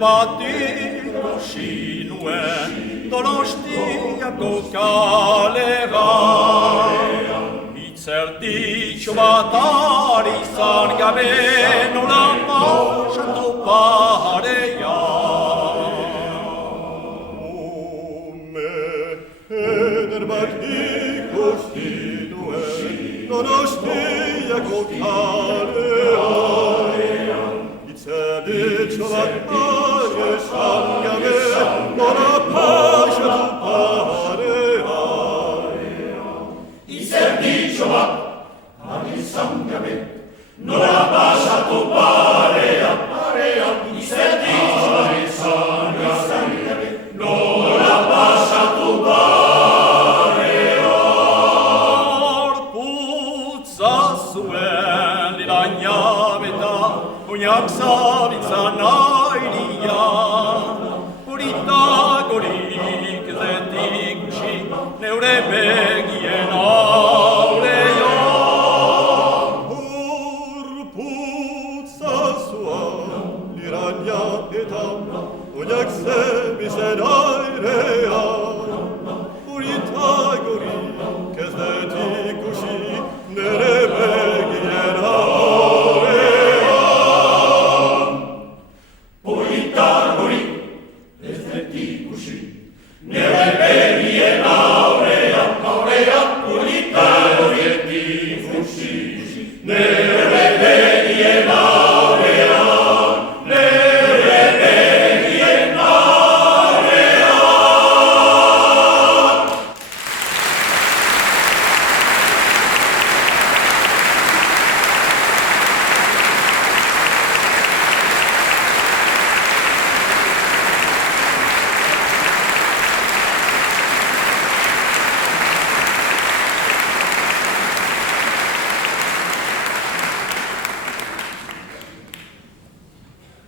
batiko sinuen Donostiako kalera. Itzerditxo bat ari zan gabe nola pasatu parea. Eder bat ikusi nuen Donostiako kalea. Itzerditxo bat ari zan gabe nola pasatu parea. Itzerditxo bat ari zan gabe nola pasatu parea. Itzerditxo bat ari zan gabe nola pasatu parea. Arputza zuen liraina beta oinak zabitzan airia. Horitakorik ez dut ikusi neure begien aurea. Arputza zuen liraina eta oinak zabitzan airia. Horitakorik ez dut ikusi neure begien aurea. Horitakorik ez dut ikusi neure begien aurea.